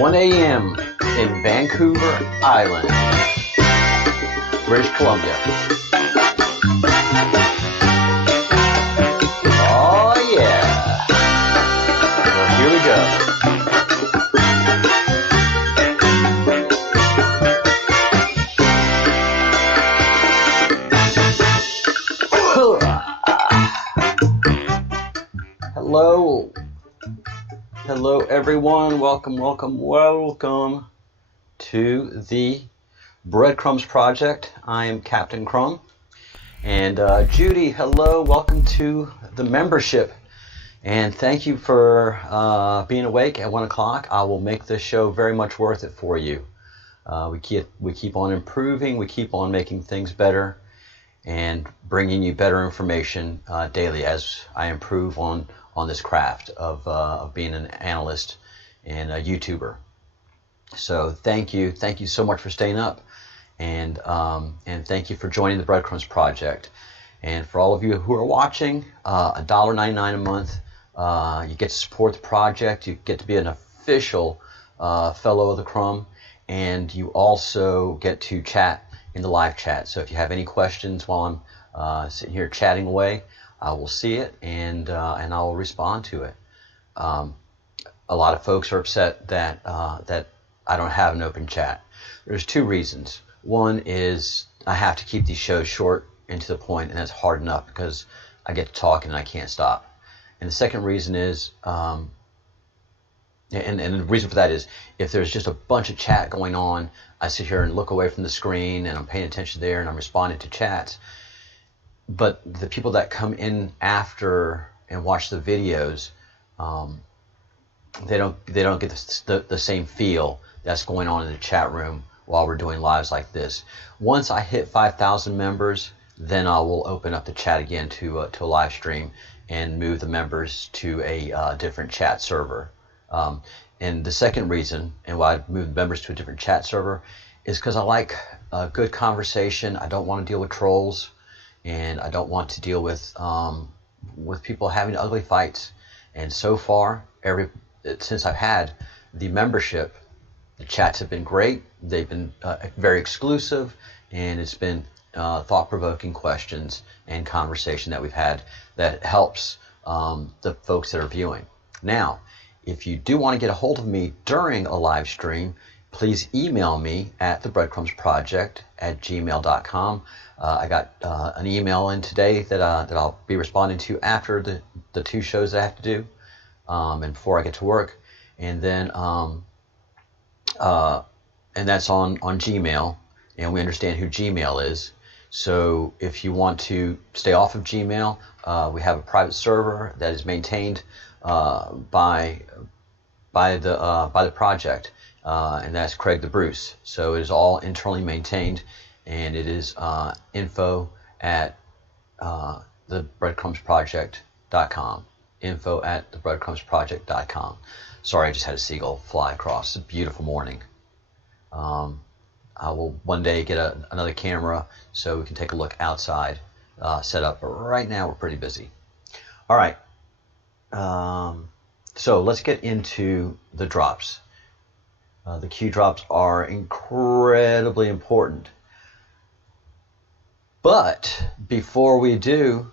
1 a.m. in Vancouver Island, British Columbia. Oh yeah. Well, here we go. Hello everyone, welcome to the Breadcrumbs project. I am Captain Crumb. And Judy, hello, welcome to the membership. And thank you for being awake at 1 o'clock. I will make this show very much worth it for you. We keep on improving, we keep on making things better and bringing you better information daily as I improve on this craft of being an analyst and a YouTuber. So thank you so much for staying up, and thank you for joining the Breadcrumbs project. And for all of you who are watching, $1.99 a month, you get to support the project. You get to be an official fellow of the Crumb, and you also get to chat in the live chat. So if you have any questions while I'm sitting here chatting away, I will see it and I will respond to it. A lot of folks are upset that I don't have an open chat. There's two reasons. One is I have to keep these shows short and to the point, and that's hard enough because I get to talk and I can't stop. And the second reason is, and the reason for that is, if there's just a bunch of chat going on, I sit here and look away from the screen and I'm paying attention there and I'm responding to chats. But the people that come in after and watch the videos, they don't get the same feel that's going on in the chat room while we're doing lives like this. Once I hit 5,000 members, then I will open up the chat again to a live stream and move the members to a different chat server. And the second reason, and why I moved members to a different chat server, is because I like a good conversation. I don't want to deal with trolls. And I don't want to deal with people having ugly fights. And so far, since I've had the membership, the chats have been great. They've been very exclusive, and it's been thought-provoking questions and conversation that we've had that helps the folks that are viewing. Now, if you do want to get a hold of me during a live stream, please email me at thebreadcrumbsproject@gmail.com. I got an email in today that I'll be responding to after the two shows I have to do, and before I get to work, and then and that's on Gmail, and we understand who Gmail is. So if you want to stay off of Gmail, we have a private server that is maintained by the project. And that's Craig the Bruce. So it is all internally maintained, and it is info at thebreadcrumbsproject.com. Info at thebreadcrumbsproject.com. Sorry, I just had a seagull fly across. It's a beautiful morning. I will one day get another camera so we can take a look outside set up, but right now we're pretty busy. All right. So let's get into the drops. The Q drops are incredibly important. But before we do,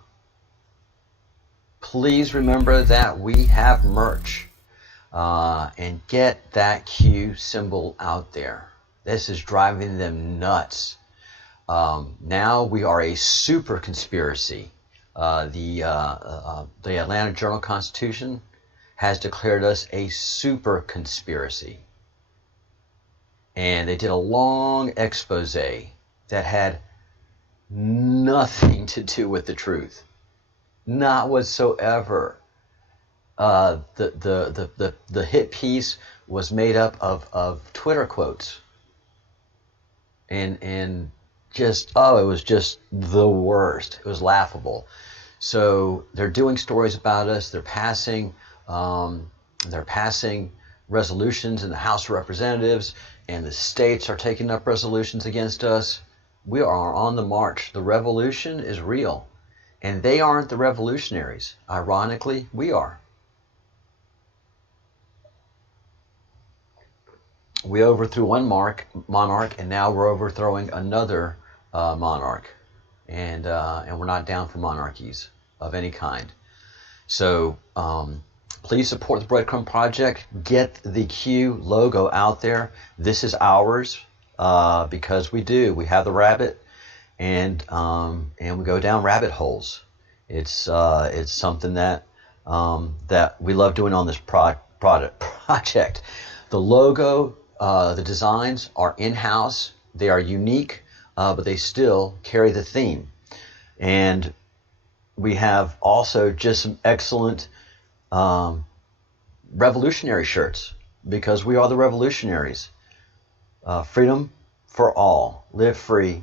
please remember that we have merch. And get that Q symbol out there. This is driving them nuts. Now we are a super conspiracy. The Atlanta Journal-Constitution has declared us a super conspiracy. And they did a long expose that had nothing to do with the truth. Not whatsoever. The hit piece was made up of Twitter quotes. And just, it was just the worst. It was laughable. So they're doing stories about us. They're passing resolutions in the House of Representatives, and the states are taking up resolutions against us. We are on the march. The revolution is real. And they aren't the revolutionaries. Ironically, we are. we overthrew one monarch, and now we're overthrowing another monarch, and we're not down for monarchies of any kind. So please support the Breadcrumb Project. Get the Q logo out there. This is ours because we have the rabbit, and we go down rabbit holes. It's something that we love doing on this project. The logo, the designs are in-house. They are unique, but they still carry the theme. And we have also just some excellent revolutionary shirts, because we are the revolutionaries. Freedom for all. Live free.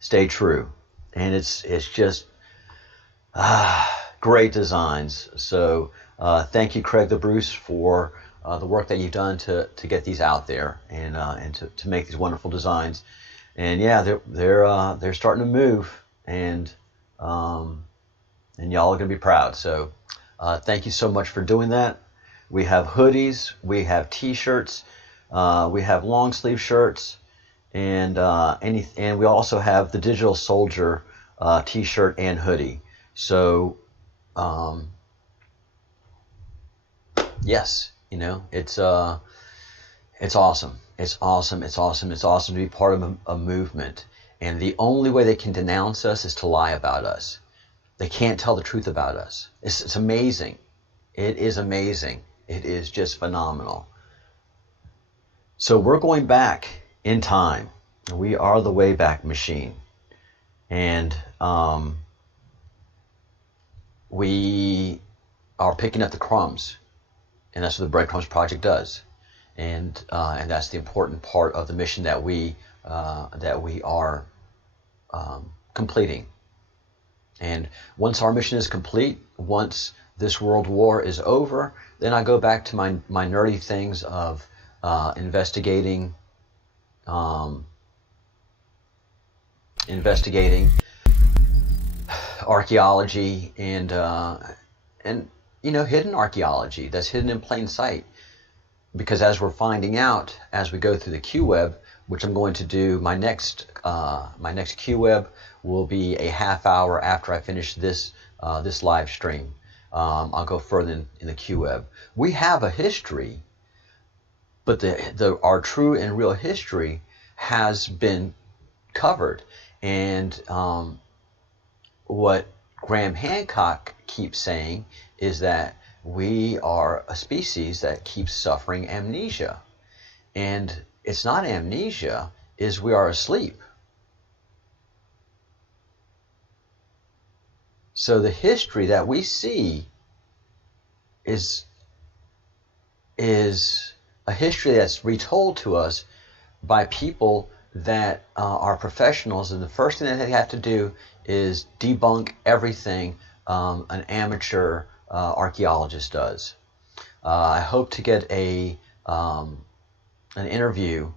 Stay true. And it's just great designs. So thank you, Craig the Bruce, for the work that you've done to get these out there and to make these wonderful designs. And yeah, they're starting to move, and y'all are gonna be proud. So thank you so much for doing that. We have hoodies, we have T-shirts, we have long sleeve shirts, and we also have the Digital Soldier T-shirt and hoodie. So yes, it's awesome. It's awesome. It's awesome. It's awesome to be part of a movement. And the only way they can denounce us is to lie about us. They can't tell the truth about us. It's amazing. It is amazing. It is just phenomenal. So we're going back in time. We are the Wayback Machine. And we are picking up the crumbs. And that's what the Breadcrumbs Project does. And that's the important part of the mission that we are completing. And once our mission is complete, once this world war is over, then I go back to my nerdy things of investigating archaeology and hidden archaeology that's hidden in plain sight. Because as we're finding out, as we go through the Q-Web, which I'm going to do, my next Q-Web will be a half hour after I finish this live stream. I'll go further in the Q-Web. We have a history, but our true and real history has been covered. And what Graham Hancock keeps saying is that we are a species that keeps suffering amnesia. And it's not amnesia, is we are asleep. So the history that we see is a history that's retold to us by people that are professionals, and the first thing that they have to do is debunk everything an amateur archaeologist does. I hope to get an interview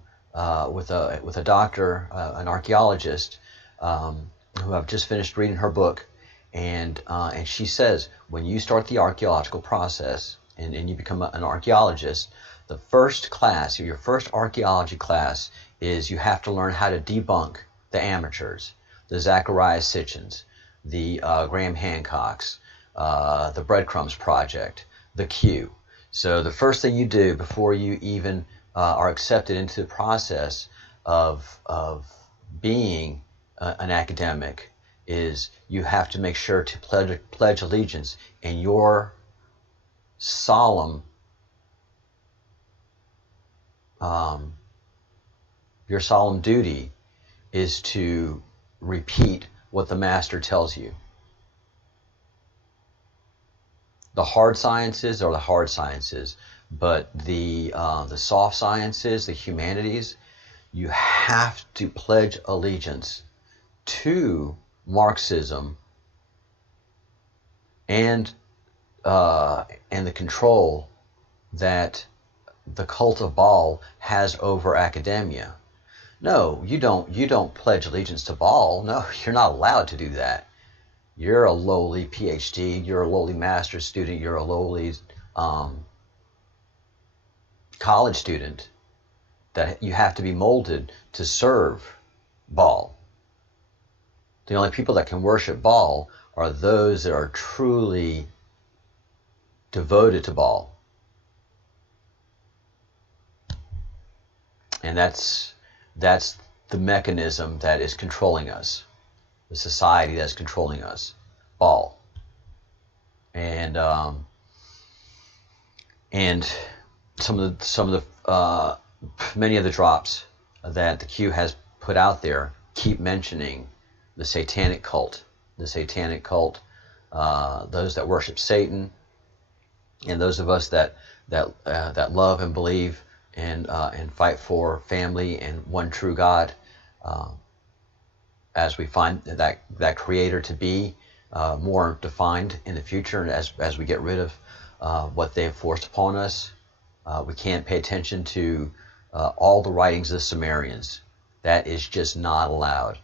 with a doctor, an archaeologist, who I've just finished reading her book, and she says when you start the archaeological process and you become an archaeologist, the first class, your first archaeology class, is you have to learn how to debunk the amateurs, the Zacharias Sitchins, the Graham Hancocks, the Breadcrumbs Project, the Q. So the first thing you do before you even are accepted into the process of being an academic is you have to make sure to pledge allegiance, and your solemn duty is to repeat what the master tells you. The hard sciences are the hard sciences, but the soft sciences, the humanities, you have to pledge allegiance to Marxism and the control that the cult of Baal has over academia. No, you don't pledge allegiance to Baal. No, you're not allowed to do that. You're a lowly PhD, you're a lowly master's student, you're a lowly college student. that you have to be molded to serve Baal. The only people that can worship Baal are those that are truly devoted to Baal. And that's the mechanism that is controlling us, the society that's controlling us, Baal. And many of the drops that the Q has put out there keep mentioning the satanic cult, those that worship Satan, and those of us that love and believe and fight for family and one true God, as we find that Creator to be more defined in the future, and as we get rid of what they have forced upon us. We can't pay attention to all the writings of the Sumerians. That is just not allowed.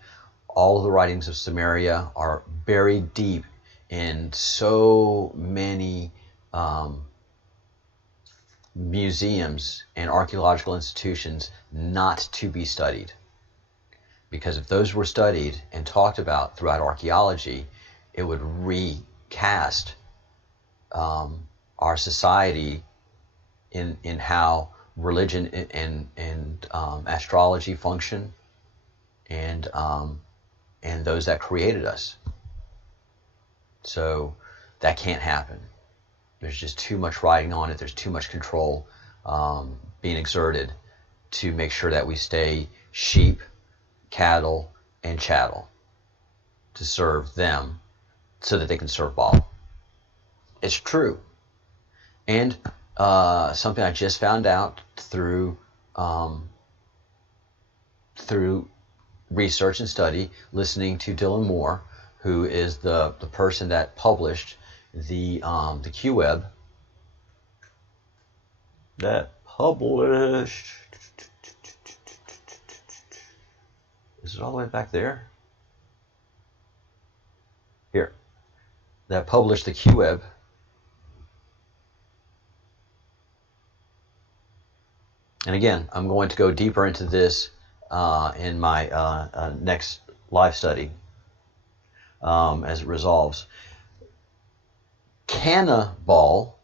All of the writings of Sumeria are buried deep in so many museums and archaeological institutions not to be studied. Because if those were studied and talked about throughout archaeology, it would recast our society in how religion and astrology function, and those that created us. So that can't happen. There's just too much riding on it. There's too much control being exerted to make sure that we stay sheep, cattle, and chattel to serve them so that they can serve Baal. It's true. And something I just found out through research and study, listening to Dylan Moore, who is the person that published the QWeb, that published, is it all the way back there? Here, that published the QWeb. And again, I'm going to go deeper into this in my next live study as it resolves. Cannibal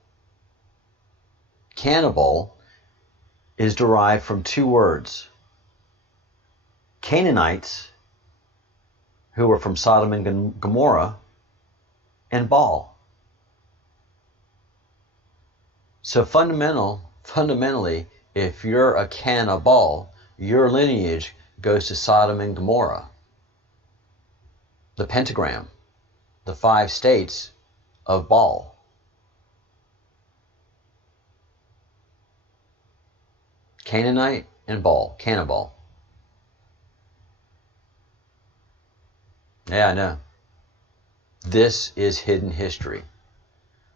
is derived from two words. Canaanites, who were from Sodom and Gomorrah, and Baal. So fundamentally, if you're a cannibal, your lineage goes to Sodom and Gomorrah. The pentagram, the 5 states of Baal. Canaanite and Baal, cannibal. Yeah, I know. This is hidden history.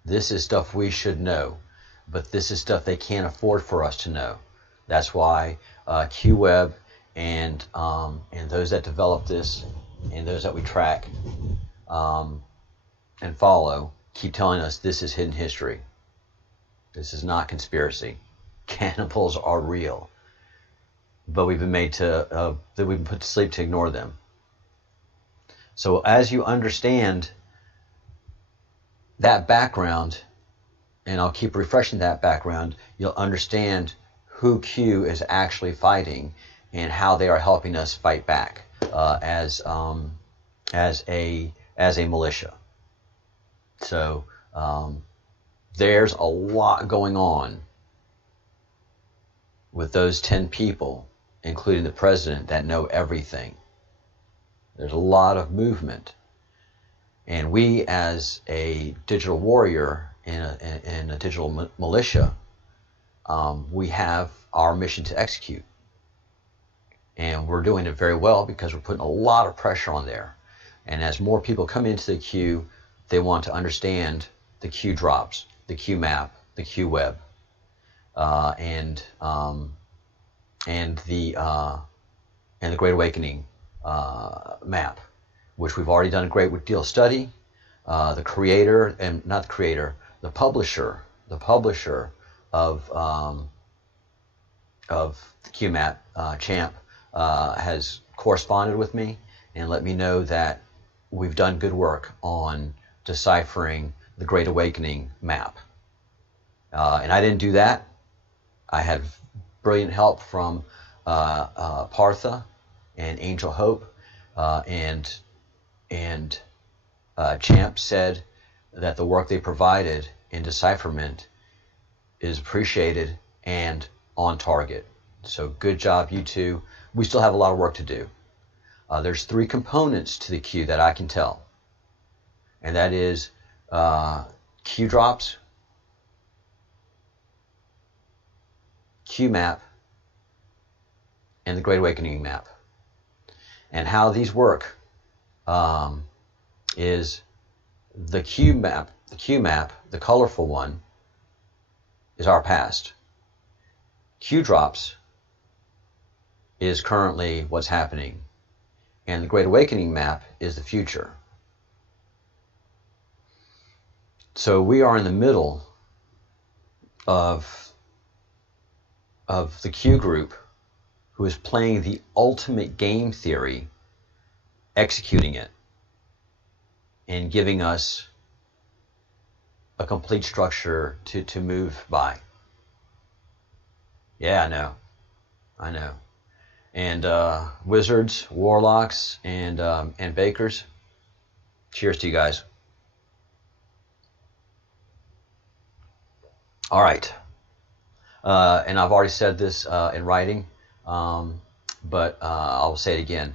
This is stuff we should know. But this is stuff they can't afford for us to know. That's why QWeb and those that develop this and those that we track and follow keep telling us this is hidden history. This is not conspiracy. Cannibals are real, but we've been put to sleep to ignore them. So as you understand that background, and I'll keep refreshing that background, you'll understand who Q is actually fighting and how they are helping us fight back as a militia. So there's a lot going on with those 10 people, including the president, that know everything. There's a lot of movement. And we, as a digital warrior and a digital militia, we have our mission to execute. And we're doing it very well because we're putting a lot of pressure on there. And as more people come into the Q, they want to understand the Q drops, the Q map, the Q web, and the Great Awakening map, which we've already done a great deal of study. The creator, and not the creator, the publisher of the QMAP champ has corresponded with me and let me know that we've done good work on deciphering the Great Awakening map. And I didn't do that. I had brilliant help from Partha and Angel Hope, and Champ said that the work they provided in decipherment is appreciated and on target. So good job, you two. We still have a lot of work to do. There's 3 components to the Q that I can tell, and that is Q drops, Q map, and the Great Awakening map. And how these work is the Q map, the colorful one, is our past. Q drops is currently what's happening, and the Great Awakening map is the future. So we are in the middle of the Q group, who is playing the ultimate game theory, executing it, and giving us a complete structure to move by. Yeah, I know. And wizards, warlocks, and bakers, cheers to you guys. All right. And I've already said this in writing, but I'll say it again.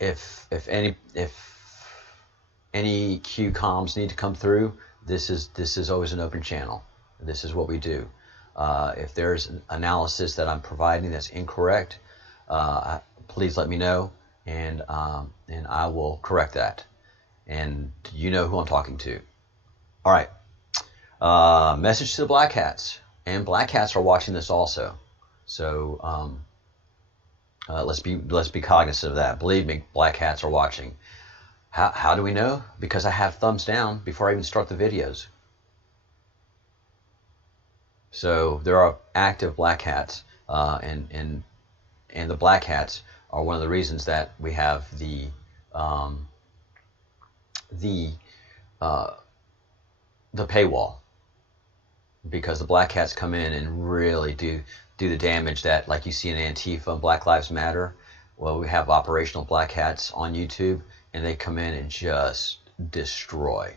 If any Q comms need to come through, this is always an open channel. This is what we do. If there's an analysis that I'm providing that's incorrect, please let me know, and I will correct that. And you know who I'm talking to. All right. Message to the Black Hats. And Black Hats are watching this also. So let's be cognizant of that. Believe me, Black Hats are watching. How do we know? Because I have thumbs down before I even start the videos. So there are active Black Hats, and the Black Hats are one of the reasons that we have the paywall, because the Black Hats come in and really do the damage that, like you see in Antifa and Black Lives Matter. Well, we have operational Black Hats on YouTube, and they come in and just destroy.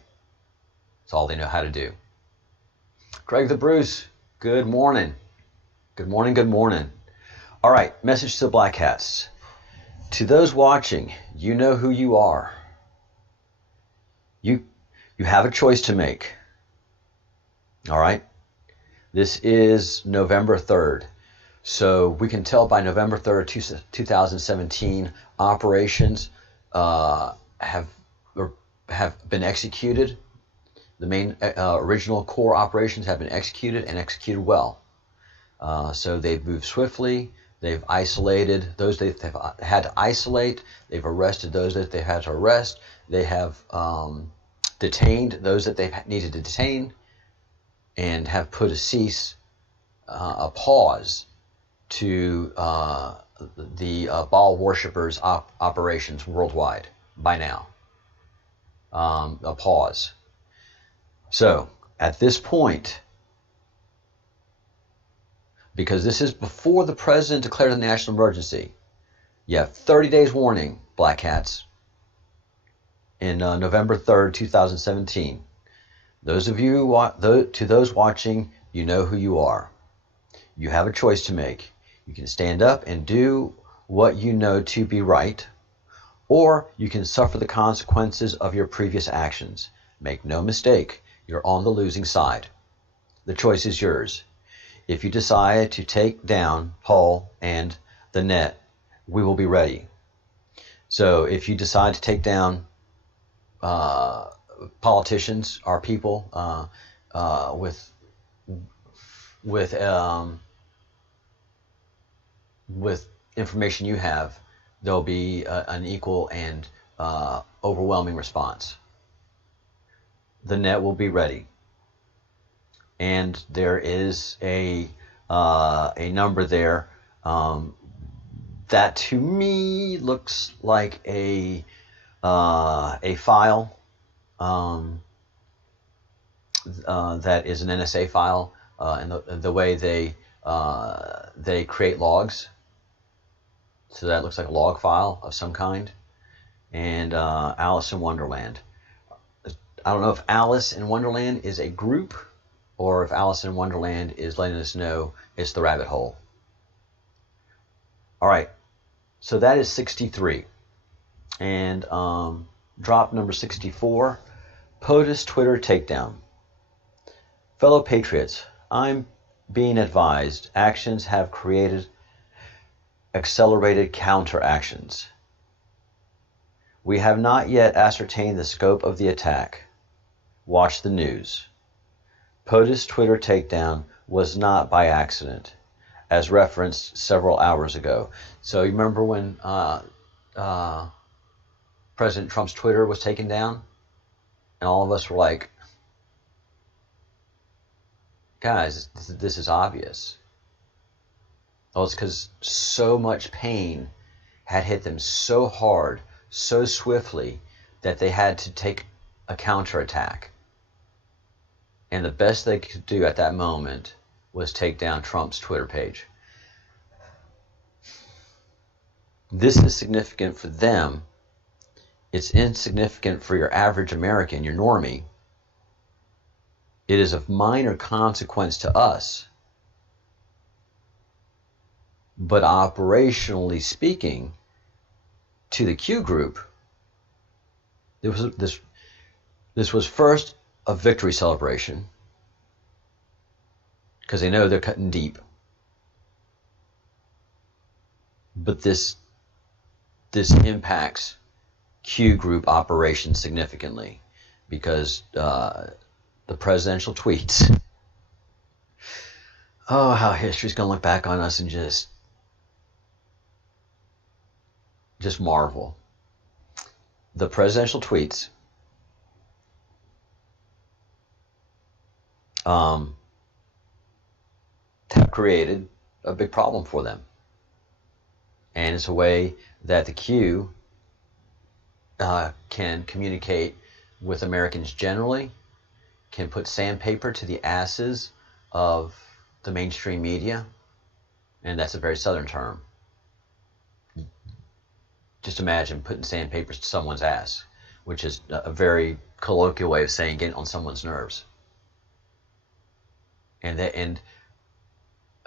That's all they know how to do. Greg the Bruce, good morning. Good morning, good morning. All right, message to the Black Hats. To those watching, you know who you are. You have a choice to make. All right? This is November 3rd. So we can tell by November 3rd, 2017, operations have been executed. The main original core operations have been executed and executed well. So they've moved swiftly. They've isolated those they've had to isolate. They've arrested those that they had to arrest. They have detained those that they've needed to detain, and have put a pause to the Baal worshippers' operations worldwide by now. A pause. So at this point, because this is before the president declared a national emergency, you have 30 days warning, Black Hats, in November 3rd, 2017. Those of you, to those watching, you know who you are. You have a choice to make. You can stand up and do what you know to be right, or you can suffer the consequences of your previous actions. Make no mistake, you're on the losing side. The choice is yours. If you decide to take down Paul and the net, we will be ready. So if you decide to take down politicians, our people, with information you have, there'll be an equal and overwhelming response. The net will be ready, and there is a a number there. That to me looks like a file that is an NSA file, and the way they create logs. So that looks like a log file of some kind. And Alice in Wonderland. I don't know if Alice in Wonderland is a group or if Alice in Wonderland is letting us know it's the rabbit hole. All right, so that is 63. And drop number 64, POTUS Twitter takedown. Fellow patriots, I'm being advised actions have created accelerated counteractions. We have not yet ascertained the scope of the attack. Watch the news. POTUS Twitter takedown was not by accident, as referenced several hours ago. So you remember when President Trump's Twitter was taken down? And all of us were like, guys, this is obvious. Well, it's because so much pain had hit them so hard, so swiftly, that they had to take a counterattack. And the best they could do at that moment was take down Trump's Twitter page. This is significant for them. It's insignificant for your average American, your normie. It is of minor consequence to us. But operationally speaking, to the Q group, this was first a victory celebration because they know they're cutting deep. But this impacts Q group operations significantly because the presidential tweets. Oh, how history's going to look back on us and just marvel. The presidential tweets have created a big problem for them. And it's a way that the Q can communicate with Americans generally, can put sandpaper to the asses of the mainstream media, and that's a very Southern term. Just imagine putting sandpaper to someone's ass, which is a very colloquial way of saying getting on someone's nerves. And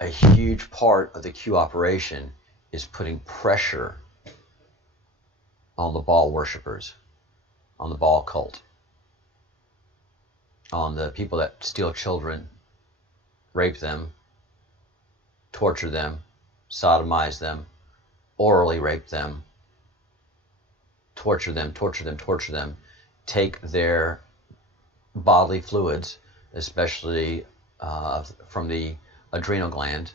a huge part of the Q operation is putting pressure on the Baal worshippers, on the Baal cult, on the people that steal children, rape them, torture them, sodomize them, orally rape them, torture them, take their bodily fluids, especially from the adrenal gland,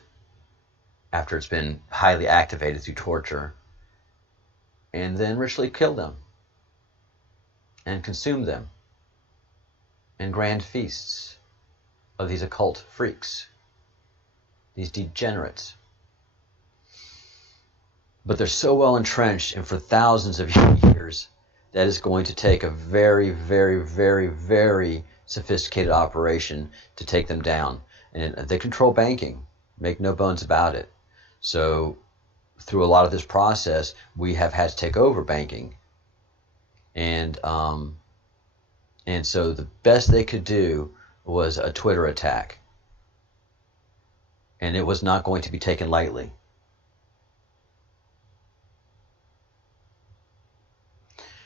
after it's been highly activated through torture, and then ritually kill them and consume them in grand feasts of these occult freaks, these degenerates. But they're so well entrenched, and for thousands of years, that is going to take a very, very, very, very sophisticated operation to take them down. And they control banking, make no bones about it. So through a lot of this process, we have had to take over banking. And so the best they could do was a Twitter attack. And it was not going to be taken lightly.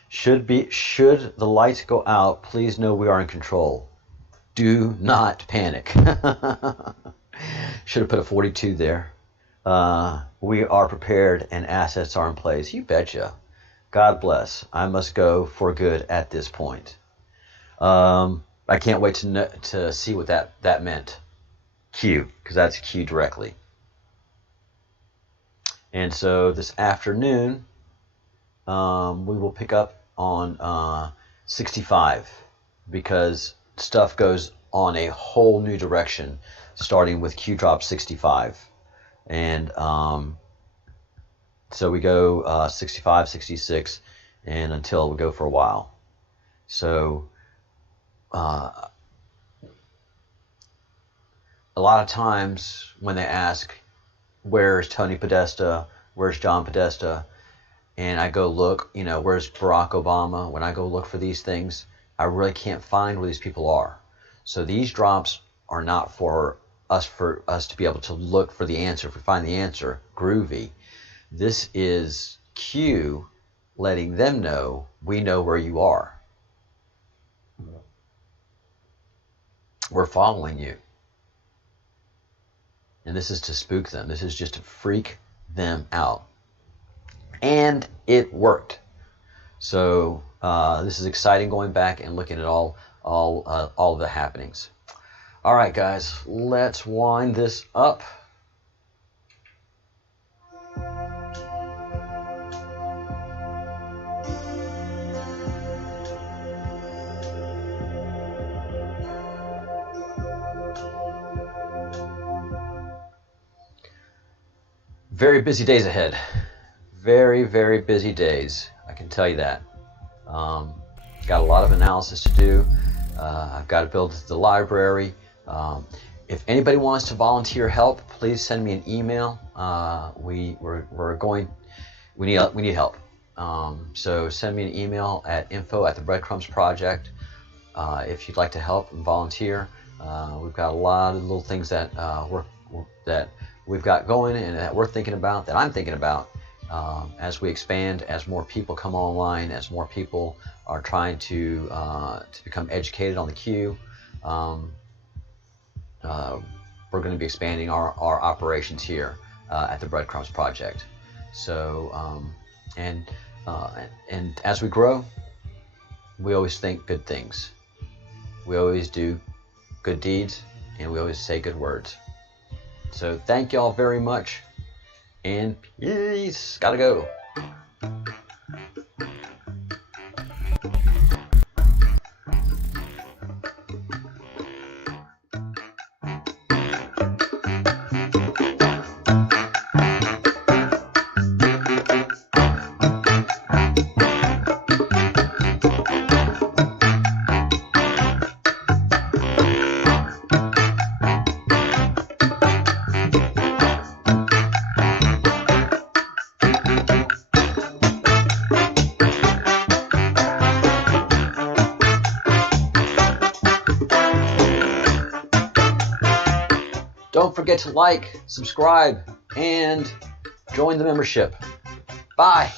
Should the lights go out, please know we are in control. Do not panic. Should have put a 42 there. We are prepared and assets are in place. You betcha. God bless. I must go for good at this point. I can't wait to see what that meant. Q, because that's Q directly. And so this afternoon, we will pick up on 65 because stuff goes on a whole new direction starting with Q drop 65. And so we go 65, 66, and until we go for a while. So a lot of times when they ask, where's Tony Podesta, where's John Podesta, and I go look, where's Barack Obama, when I go look for these things, I really can't find where these people are. So these drops are not for us to be able to look for the answer. If we find the answer, groovy. This is Q letting them know we know where you are. We're following you. And this is to spook them. This is just to freak them out. And it worked. So this is exciting, going back and looking at all of the happenings. All right, guys, let's wind this up. Very busy days ahead. Very, very busy days. I can tell you that. Got a lot of analysis to do. I've got to build the library. If anybody wants to volunteer help, please send me an email. We need help. So send me an email at info@the Breadcrumbs if you'd like to help and volunteer. We've got a lot of little things that we've got going and that we're thinking about, that I'm thinking about, as we expand, as more people come online, as more people are trying to become educated on the Q. We're going to be expanding our operations here at the Breadcrumbs Project. So, and as we grow, we always think good things. We always do good deeds, and we always say good words. So thank y'all very much, and peace. Gotta go. Don't forget to like, subscribe, and join the membership. Bye.